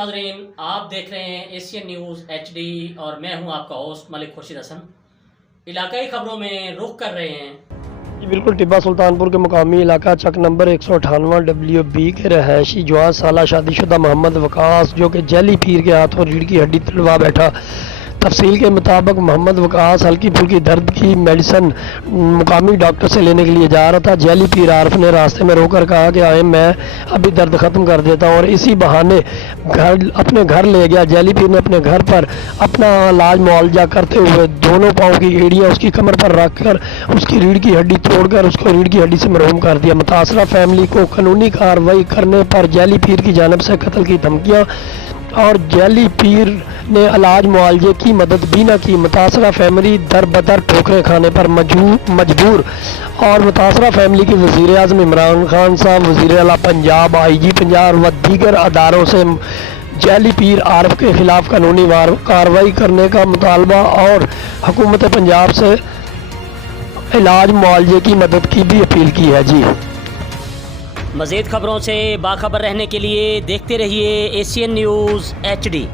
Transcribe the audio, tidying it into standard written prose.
नाजरीन, आप देख रहे हैं एशियन न्यूज़ HD और मैं हूं आपका होस्ट मलिक खुर्शीद हसन। इलाकाई खबरों में रुख कर रहे हैं। जी बिल्कुल, टिब्बा सुल्तानपुर के मुकामी इलाका चक नंबर 158 WB के रहायशी 64 साला शादीशुदा मोहम्मद वकास, जो कि जैली पीर के हाथों रीढ़ की हड्डी तुड़वा बैठा। तफसील के मुताबिक मोहम्मद वकास हल्की फुल्की दर्द की मेडिसिन मुकामी डॉक्टर से लेने के लिए जा रहा था। जैली पीर आरफ ने रास्ते में रोकर कहा कि आए, मैं अभी दर्द ख़त्म कर देता हूँ, और इसी बहाने अपने घर ले गया। जैली पीर ने अपने घर पर अपना इलाज मुआवजा करते हुए दोनों पाँव की एड़ियाँ उसकी कमर पर रख कर उसकी रीढ़ की हड्डी तोड़कर उसको रीढ़ की हड्डी से मरहूम कर दिया। मुतासरा फैमिली को कानूनी कार्रवाई करने पर जैली पीर की जानिब से कत्ल की धमकियाँ और जैली पीर ने इलाज मुआवजे की मदद भी न की। मुतासरा फैमिली दर बदर ठोकरें खाने पर मजबूर और मुतासरा फैमिली की वज़ीर आज़म इमरान खान साहब, वज़ीर आला पंजाब, IG पंजाब व दीगर अदारों से जैली पीर आरफ के ख़िलाफ़ कानूनी कार्रवाई करने का मुतालबा और हुकूमत पंजाब से इलाज मुआवजे की मदद की भी अपील की है। जी, मज़ीद खबरों से बाखबर रहने के लिए देखते रहिए एशियन न्यूज़ HD।